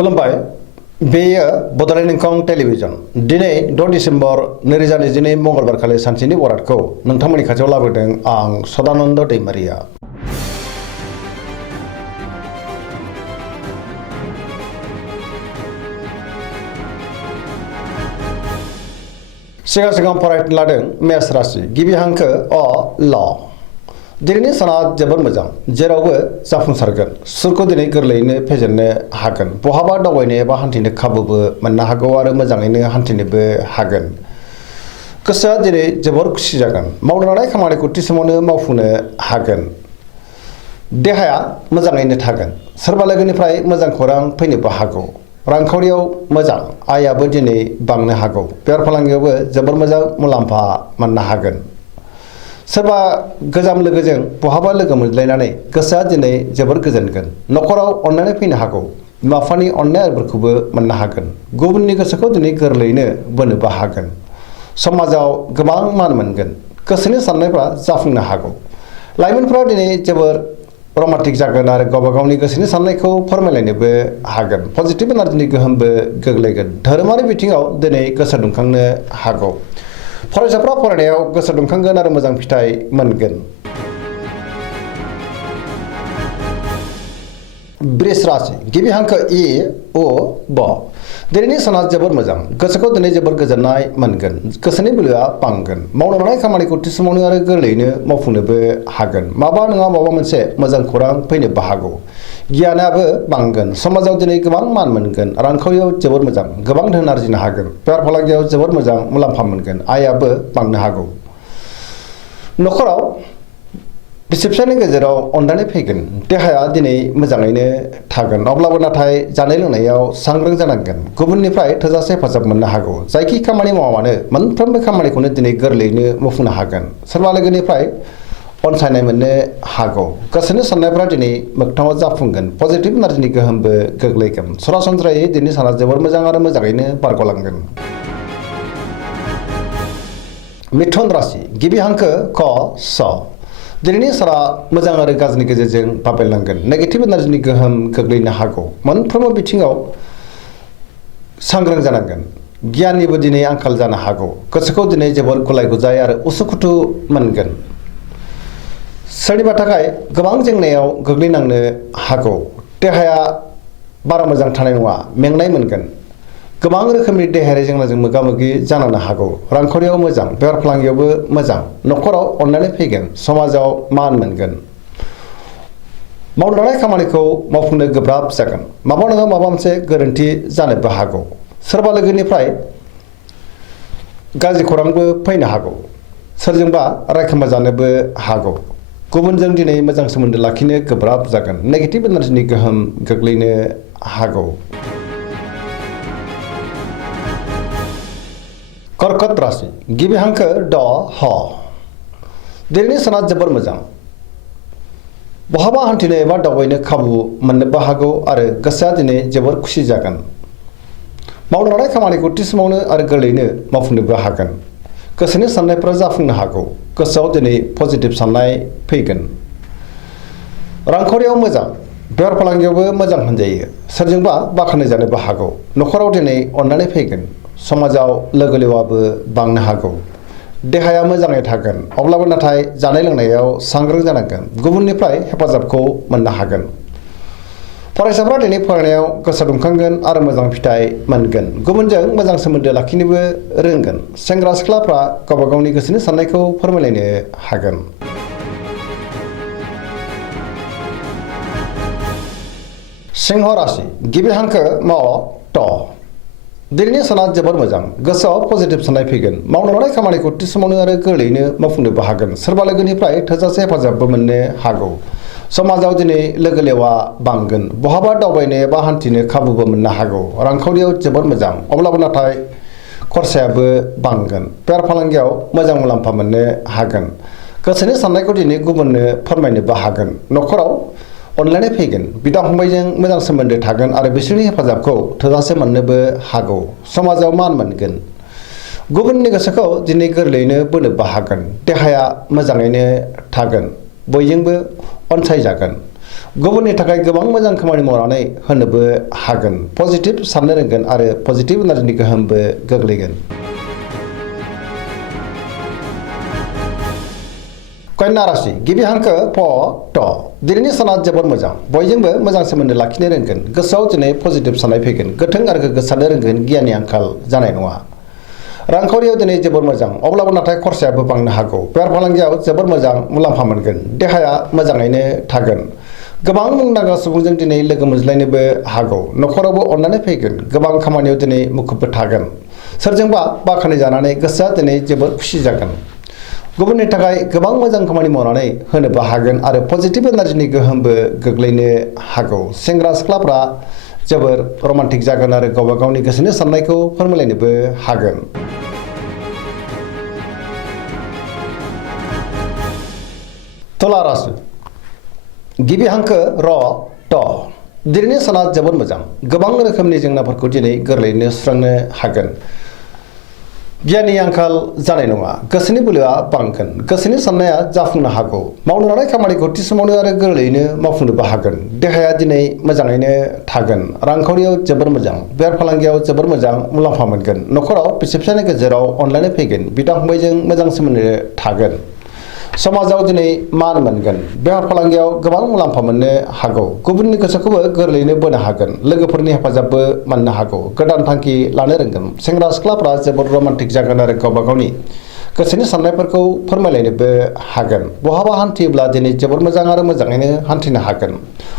खुलुमबाय बेयो बड'लेण्ड इंखं टेलिभिजन दिनै 6 डिसेम्बर 2022 मंगलबार खालि सानसेनि बरादखौ नोंथांमोननि खाथियाव लाबोदों आं सदानन्द दैमारिया। सिगां फरायनो लादों मेष राशि गिबि हांखो अ ल दिनैनि साना जोबोद मोजां जेरावबो जाफुंसारगोन सुरखौ दिनै गोरलैयैनो फेजेननो हागोन बहाबा दावबायनो एबा हान्थिनो खाबुबो मोननो हागौ आरो मोजाङैनो हान्थिनोबो हागोन गोसोआ दिनै जोबोर खुसि जागोन मावनो लानाय खामानिखौ थि समावनो मावफुंनो हागोन देहाया मोजाङैनो थागोन सोरबा लोगोनिफ्राय मोजां खौरां फैनोबो हागौ रांखावरियाव मोजां आयाबो दिनै बांनो हागौ बेफार फालांगियावबो जोबोर मोजां मुलाम्फा मोननो हागोन सोरबा गोजाम लोगोजों बहाबा लोगो मोनज्लायनानै गोसोआ दिनै जोबोर गोजोनगोन न'खराव अननानै फैनो हागौ बिमा बिफानि अननाय आरिफोरखौबो मोननो हागोन गुबुननि गोसोखौ दिनै गोरलैयैनो बोनोबो हागोन समाजाव गोबां मान मोनगोन गोसोनि साननायफ्रा जाफुंनो हागौ लाइमोनफ्रा दिनै जोबोर रमान्टिक जागोन आरो गावबा गावनि गोसोनि साननायखौ फोरमायलायनोबो हागोन पजिटिभ एनार्जिनि गोहोमबो गोग्लैगोन धोरोमारि बिथिङाव दिनै गोसो दुंखांनो हागौ फरायसाफ्रा फरायनायाव गोसो दुंखांगोन आरो मोजां फिथाइ मोनगोन वृष राशि गिबि हांखो इ अ ब दिनैनि साना जोबोर मोजां गोसोखौ दिनै जोबोर गोजोननाय मोनगोन गोसोनि बोलोआ बांगोन मावनो लानाय खामानिखौ थि समावनो आरो गोरलैयैनो मावफुंनोबो हागोन माबा नङा माबा मोनसे मोजां खौरां फैनोबो हागौ गियानाबो बांगोन समाजाव दिनै गोबां मान मोनगोन रांखावरियाव जोबोर मोजां गोबां धोन आरजिनो हागोन बेफार फालांगियाव जोबोर मोजां मुलाम्फा मोनगोन आयाबो बांनो हागौ न'खराव बिसि फिसायनि गेजेराव अनलायनाय फैगोन देहाया दिनै मोजाङैनो थागोन अब्लाबो नाथाय जानाय लोंनायाव सांग्रां जानांगोन गुबुननिफ्राय थोजासे हेफाजाब मोननो हागौ जायखि खामानि मावा मानो मोनफ्रोमबो खामानिखौनो दिनै गोरलैयैनो मावफुंनो हागोन सोरबा लोगोनिफ्राय अनसायनाय मोननो हागौ गोसोनि साननायफ्रा दिनै मोगथाङाव जाफुंगोन पजिटिभ एनार्जिनि गोहोमबो गोग्लैगोन सरासनस्रायै दिनै साना जोबोर मोजां आरो मोजाङैनो बारग'लांगोन मिथुन राशि गिबि हांखो क स दिनैनि साना मोजां आरो गाज्रिनि गेजेरजों बाबेरलांगोन नेगेटिभ एनार्जिनि गोहोम गोग्लैनो हागौ मोनफ्रोमबो बिथिङाव सांग्रां जानांगोन गियाननिबो दिनै आंखाल जानो हागौ गोसोखौ दिनै जोबोर गुलाय गुजाय आरो उसुखुथु मोनगोन सोरनिबा थाखाय गोबां जेंनायाव गोग्लैनांनो हागौ देहाया बारा मोजां थानाय नङा मेंनाय मोनगोन गोबां रोखोमनि देहायारि जेंनाजों मोगा मोगि जानांनो हागौ रांखावरियाव मोजां बेफार फालांगियावबो मोजां न'खराव अननानै फैगोन समाजाव मान मोनगोन मावनो लानाय खामानिखौ मावफुंनो गोब्राब जागोन माबा नङा माबा मोनसे गोरोन्थि जानोबो हागौ सोरबा लोगोनिफ्राय गाज्रि खौरांबो फैनो हागौ सोरजोंबा रायखोमा जानोबो हागौ गुबुनजों दिनै मोजां सोमोन्दो लाखिनो गोब्राब जागोन नेगेटिभ एनार्जिनि गोहोम गोग्लैनो हागौ कर्कट राशि गिबि हांखो ड ह दिनैनि साना जोबोर मोजां बहाबा हान्थिनो एबा दावबायनो खाबु मोननोबो हागौ आरो गोसोआ दिनै जोबोर खुसि जागोन मावनो लानाय खामानिखौ थि समावनो आरो गोरलैयैनो मावफुंनोबो हागोन गोसोनि साननायफ्रा जाफुंनो हागौ गोसोआव दिनै पजिटिभ साननाय फैगोन रांखावरियाव मोजां बेफार फालांगियावबो मोजां होनजायो सोरजोंबा बाख्नाय जानोबो हागौ न'खराव दिनै अननानै फैगोन समाजाव लोगो लेवाबो बांनो हागौ देहाया मोजाङै थागोन अब्लाबो नाथाय जानाय लोंनायाव सांग्रां जानांगोन गुबुननिफ्राय हेफाजाबखौ मोननो हागोन फरायसाफ्रा दिनै फरायनायाव गोसो दुंखांगोन आरो मोजां फिथाइ मोनगोन गुबुनजों मोजां सोमोन्दो लाखिनोबो रोंगोन सेंग्रा सिख्लाफ्रा गावबा गावनि गोसोनि साननायखौ फोरमायलायनो हागोन सिंह राशि गिबि हांखो म ट दिनैनि साना जोबोर मोजां गोसोआव पजिटिभ साननाय फैगोन मावनो लानाय खामानिखौ थि समावनो आरो गोरलैयैनो मावफुंनोबो हागोन सोरबा लोगोनिफ्राय थोजासे हेफाजाबबो मोननो हागौ समाजाव दिनै लोगो लेवा बांगोन बहाबा दावबायनो एबा हान्थिनो खाबुबो मोननो हागौ रांखावरियाव जोबोर मोजां अब्लाबो नाथाय खरसायाबो बांगोन बेफार फालांगियाव मोजां मुलाम्फा मोननो हागोन गोसोनि साननायखौ दिनै गुबुननो फोरमायनोबो हागोन न'खराव अनलायनाय फैगोन बिदा फंबायजों मोजां सोमोन्दो थागोन आरो बिसोरनि हेफाजाबखौ थोजासे मोननोबो हागौ समाजाव मान मोनगोन गुबुननि गोसोखौ दिनै गोरलैयैनो बोनोबो हागोन देहाया मोजाङैनो थागोन बयजोंबो अनसायजागोन गुबुननि थाखाय गोबां मोजां खामानि मावनानै होनोबो हागोन पजिटिभ साननो रोंगोन आरो पजिटिभ एनार्जिनि गोहोमबो गोग्लैगोन। कन्या राशि गिबि हांखो प ट दिनैनि साना जोबोद मोजां बयजोंबो मोजां सोमोन्दो लाखिनो रोंगोन गोसोआव दिनै पजिटिभ साननाय फैगोन गोथों आरो गोग्गो साननो रोंगोन गियाननि आंखाल जानाय नङा। रांखावरियाव दिनै जोबोर मोजां अब्लाबो नाथाय खरसायाबो बांनो हागौ बेफार फालांगियाव जोबोर मोजां मुलाम्फा मोनगोन देहाया मोजाङैनो थागोन। गोबां मुंदांखा सुबुंजों दिनै लोगो मोनज्लायनोबो हागौ न'खरावबो अननानै फैगोन गोबां खामानियाव दिनै मुखुबबो थागोन सोरजोंबा बाख्नाय जानानै गोसोआ दिनै जोबोर खुसि जागोन। गुबुननि थाखाय गोबां मोजां खामानि मावनानै होनोबो हागोन आरो पजिटिभ एनार्जिनि गोहोमबो गोग्लैनो हागौ। सेंग्रा सिख्लाफ्रा जोबोर रमान्टिक जागोन आरो गावबा गावनि गोसोनि साननायखौ फोरमायलायनोबो हागोन। तुला राशि गिबि हांखो र ट दिनैनि साना जोबोद मोजां गोबां रोखोमनि जेंनाफोरखौ दिनै गोरलैयैनो सुस्रांनो हागोन। गियाननि आंखाल जानाय नङा गोसोनि बोलोआ बांगोन गोसोनि साननाया जाफुंनो हागौ मावनो लानाय खामानिखौ थि समावनो आरो गोरलैयैनो मावफुंनोबो हागोन। देहाया दिनै मोजाङैनो थागोन रांखावरियाव जोबोर मोजां बेफार फालांगियाव जोबोर मोजां मुलाम्फा मोनगोन न'खराव बिसि फिसायनि गेजेराव अनलायनाय फैगोन बिदा फंबायजों मोजां सोमोन्दो थागोन। समाजाव दिनै मान मोनगोन बेफार फालांगियाव गोबां मुलाम्फा मोननो हागौ गुबुननि गोसोखौबो गोरलैयैनो बोनो हागोन लोगोफोरनि हेफाजाबबो मोननो हागौ गोदान थांखि लानो रोंगोन। सेंग्रा सिख्लाफ्रा जोबोद रमान्टिक जागोन आरो गावबा गावनि गोसोनि साननायफोरखौ फोरमायलायनोबो हागोन। बहाबा हान्थियोब्ला दिनै जोबोद मोजां आरो मोजाङैनो हान्थिनो हागोन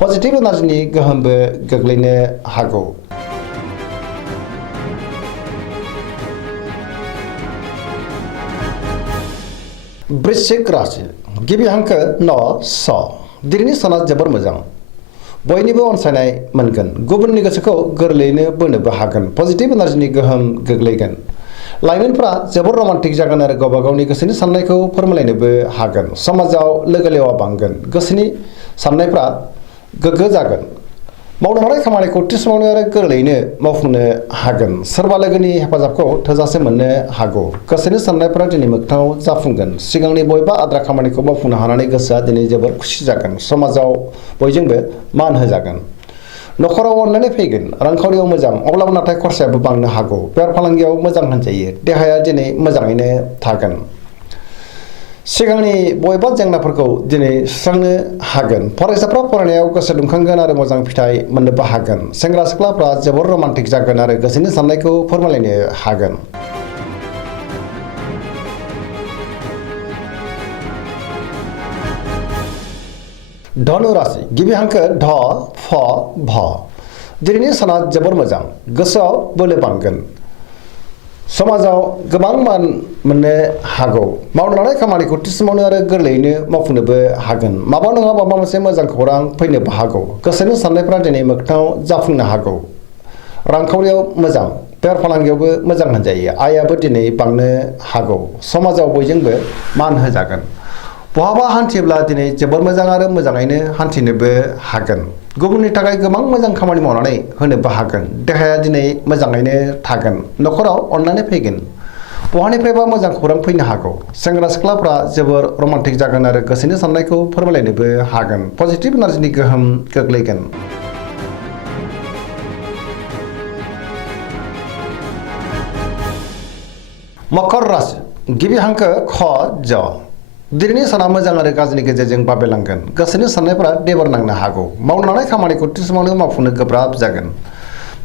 पजिटिभ एनार्जिनि गोहोमबो गोग्लैनो हागौ। वृश्चिक राशि गिबि हांखो न स दिनैनि साना जोबोर मोजां बयनिबो अनसायनाय मोनगोन गुबुननि गोसोखौ गोरलैयैनो बोनोबो हागोन पजिटिभ एनार्जिनि गोहोम गोग्लैगोन। लाइमोनफ्रा जोबोर रमान्टिक जागोन आरो गावबा गावनि गोसोनि साननायखौ फोरमायलायनोबो हागोन। समाजाव लोगो लेवा बांगोन गोसोनि साननायफ्रा गोग्गो जागोन मावनो हानाय खामानिखौ थि समावनो आरो गोरलैयैनो मावफुंनो हागोन। सोरबा लोगोनि हेफाजाबखौ थोजासे मोननो हागौ गोसोनि साननायफोरा दिनै मोगथाङाव जाफुंगोन। सिगांनि बबेबा आद्रा खामानिखौ मावफुंनो हानानै गोसोआ दिनै जोबोर खुसि जागोन। समाजाव बयजोंबो मान होजागोन न'खराव अननानै फैगोन रांखावरियाव मोजां अब्लाबो नाथाय खरसायाबो बांनो हागौ बेफार फालांगियाव मोजां होनजायो देहाया दिनै मोजाङैनो थागोन। सिगांनि बबेबा जेंनाफोरखौ दिनै सुस्रांनो हागोन फरायसाफ्रा फरायनायाव गोसो दुंखांगोन आरो मोजां फिथाइ मोननोबो हागोन। सेंग्रा सिख्लाफ्रा जोबोर रमान्टिक जागोन आरो गोसोनि साननायखौ फोरमायलायनो हागोन। धनु राशि गिबि हांखो ध फ भ दिनैनि साना जोबोर मोजां गोसोआव बोलो बांगोन समाजाव गोबां मान मोननो हागौ मावनो लानाय खामानिखौ थि समावनो आरो गोरलैयैनो मावफुंनोबो हागोन। माबा नङा माबा मोनसे मोजां खौरां फैनोबो हागौ गोसोनि साननायफ्रा दिनै मोगथाङाव जाफुंनो हागौ। रांखावरियाव मोजां बेफार फालांगियावबो मोजां होनजायो आयाबो दिनै बांनो हागौ समाजाव बयजोंबो मान होजागोन। बहाबा हान्थियोब्ला दिनै जोबोर मोजां आरो मोजाङैनो हान्थिनोबो हागोन गुबुननि थाखाय गोबां मोजां खामानि मावनानै होनोबो हागोन। देहाया दिनै मोजाङैनो थागोन न'खराव अननानै फैगोन बहानिफ्रायबा मोजां खौरां फैनो हागौ। सेंग्रा सिख्लाफ्रा जोबोर रमान्टिक जागोन आरो गोसोनि साननायखौ फोरमायलायनोबो हागोन पजिटिभ एनार्जिनि गोहोम गोग्लैगोन। मकर राशि गिबि हांखो ख ज दिनैनि साना मोजां आरो गाज्रिनि गेजेरजों बाबेलांगोन गोसोनि साननायफोरा देबार नांनो हागौ मावनो लानाय खामानिखौ थि समावनो मावफुंनो गोब्राब जागोन।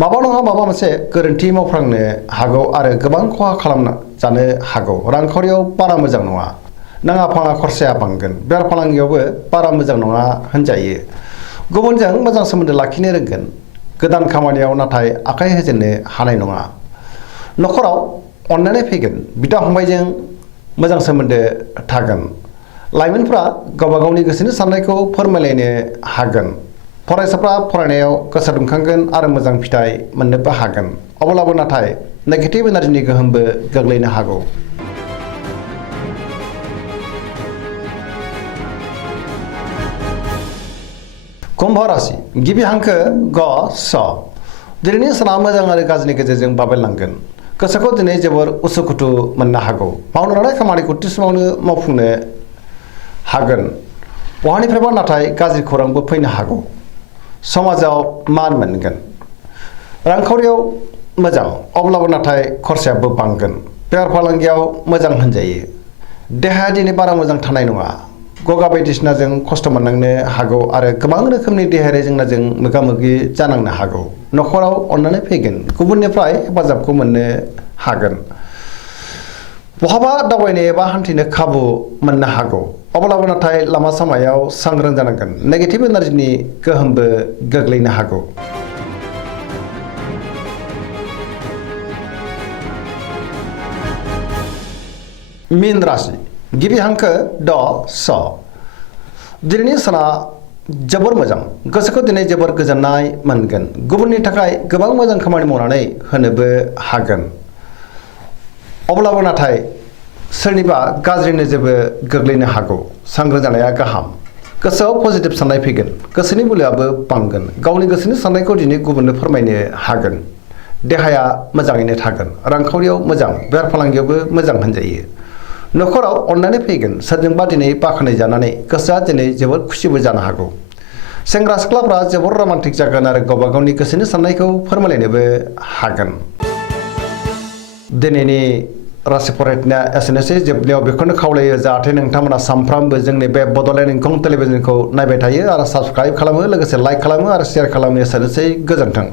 माबा नङा माबा मोनसे गोरोन्थि मावफ्लांनो हागौ आरो गोबां खहा खालामना जानो हागौ। रांखावरियाव बारा मोजां नङा नाङा फाङा खरसाया बांगोन बेफार फालांगियावबो बारा मोजां नङा होनजायो। गुबुनजों मोजां सोमोन्दो लाखिनो रोंगोन गोदान खामानियाव नाथाय आखाइ होजेननो हानाय नङा। न'खराव अननानै फैगोन बिदा फंबायजों मोजां सोमोन्दो थागोन। लाइमोनफ्रा गावबा गावनि गोसोनि साननायखौ फोरमायलायनो हागोन। फरायसाफ्रा फरायनायाव गोसो दुंखांगोन आरो मोजां फिथाइ मोननोबो हागोन अब्लाबो नाथाय नेगेटिभ एनार्जिनि गोहोमबो गोग्लैनो हागौ। कुम्भ राशि गिबि हांखो ग स दिनैनि साना मोजां आरो गाज्रिनि गेजेरजों बाबेलांगोन गोसोखौ दिनै जोबोर उसुखुथु मोननो हागौ। मावनो लानाय खामानिखौ थि समावनो मावफुंनो हागोन बहानिफ्रायबा नाथाय गाज्रि खौरांबो फैनो हागौ। समाजाव मान मोनगोन। रांखावरियाव मोजां अब्लाबो नाथाय खरसायाबो बांगोन। बेफार फालांगियाव मोजां होनजायो। देहाया दिनै बारा मोजां थानाय नङा। गगा बायदिसिनाजों खस्थ' मोननांनो हागौ आरो गोबां रोखोमनि देहायारि जेंनाजों मोगा मोगि जानांनो हागौ। न'खराव अननानै फैगोन। गुबुननिफ्राय हेफाजाबखौ मोननो हागोन। बहाबा दावबायनो एबा हान्थिनो खाबु मोननो हागौ। अब्लाबो नाथाय लामा सामायाव सांग्रां जानांगोन। नेगेटिभ एनार्जिनि गोहोमबो गोग्लैनो हागौ। मीन राशि गिबि हांखो ड स। दिनैनि साना जोबोर मोजां। गोसोखौ दिनै जोबोर गोजोननाय मोनगोन। गुबुननि थाखाय गोबां मोजां खामानि मावनानै होनोबो हागोन। अब्लाबो नाथाय सोरनिबा गाज्रि नोजोरबो गोग्लैनो हागौ। सांग्रां जानाया गाहाम। गोसोआव पजिटिभ साननाय फैगोन। गोसोनि बोलोआबो बांगोन। गावनि गोसोनि साननायखौ दिनै गुबुननो फोरमायनो हागोन। देहाया मोजाङैनो थागोन। रांखावरियाव मोजां। बेफार फालांगियावबो मोजां होनजायो। न'खराव अननानै फैगोन। सोरजोंबा दिनै बाख्नाय जानानै गोसोआ दिनै जोबोद खुसिबो जानो हागौ। सेंग्रा सिख्लाफ्रा जोबोर रमान्टिक जागोन आरो गावबा गावनि गोसोनि साननायखौ फोरमायलायनोबो हागोन। दिनैनि राशि फरायनाया एसेनोसै। जोबनायाव बेखौनो खावलायो जाहाथे नोंथांमोना सानफ्रामबो जोंनि बे बड'लेण्ड इंखं टेलिभिजनखौ नायबाय थायो आरो साबस्क्राइब खालामो, लोगोसे लाइक खालामो आरो शेयार खालामो। एसेनोसै, गोजोन्थों।